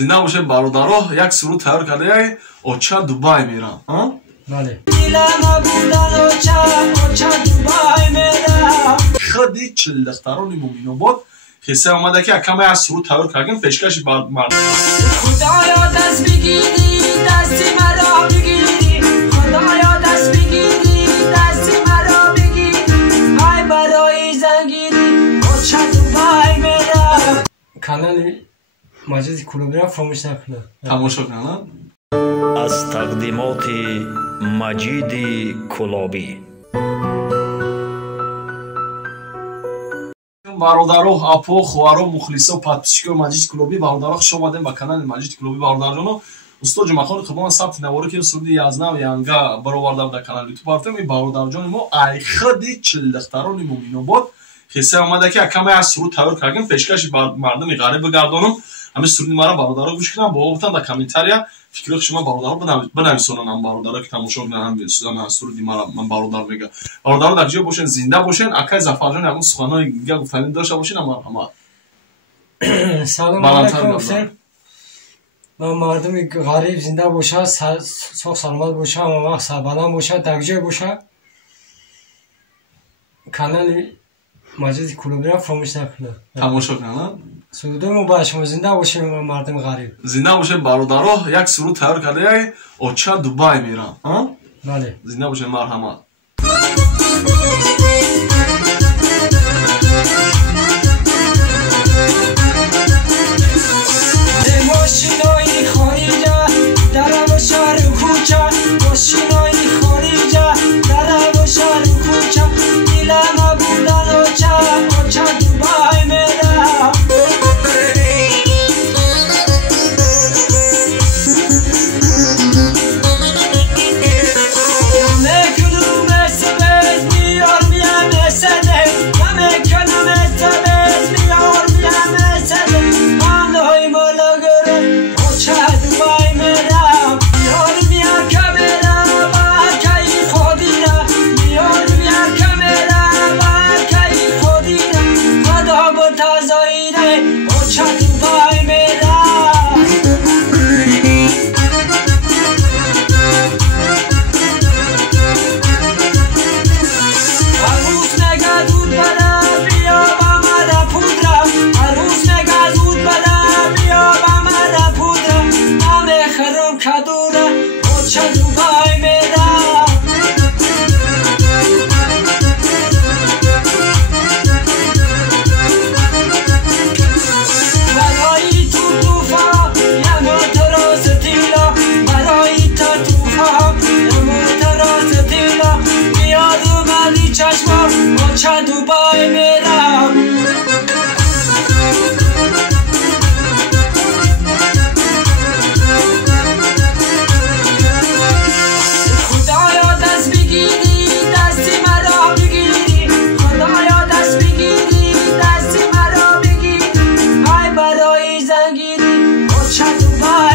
زنده باشه برادرها یک سرود تیار کرده اوچا دبی میرم. بله. خودی چلخترانی مومینوباد قصه اومده که کمی از سرود تیار کردیم پیشکش بعد مرد. خدایا دست بگیری دستی مرا بگیری خدایا دست بگیری دستی مرا بگیری ای برای زنگیری اوچا دبی میرم. کانال ماجد کلوبی را فراموش نکنه. تماشا کنن. از تقدیمات مجید کلابی. برادرو اپو خوارو مخلصو پادپیشکو مجید کلابی برادرو خوش اومدین با کانال مجید کلابی برادرانو. استاد جمعخان خدمت سبت نواری که سرودی 11 ینگا برآورده در کانال یوتیوب ارتمی برادر جان ما ای خودی چلخترانی مومینوباد قصه اومده که کمی از سرود تیار کردیم پیشکش بعد مردم غریب بگردانم. همه سرود مرا برادرها گوش کنن با گفتن در کامنتاریا فکر شما برادرها بنویسونن برادرها که تماشا کنن هم سرودی مرا من برادر میگم برادرها در جای باشن زنده باشن اکای زفرجان همون سخنای دیگه گفتن داشته باشین اما همه سلام علیکم حسین. ما مردم غریب زنده باشه ساخت سلامت باشه اما وقت سربلند باشه در جای باشه کانال مجید کلوبی را فراموش نکنه. تماشا کنن. سرودمون با شما زنده باشیم مردم غریب. زنده باشه برادرها یک سرود تیار کرده اوچا دبی میرم. بله. زنده باشه مرحمت. ماشینای خارجه در و شهر کوچه ماشینای خارجه در و شهر کوچه دیلم بودن اوچا دبی میرم. اوچا دبی میرم. خدایا دست بگیری دستی مرا بگیری خدایا دست بگیری دستی مرا بگیری ای برای زنگیری اوچا دبی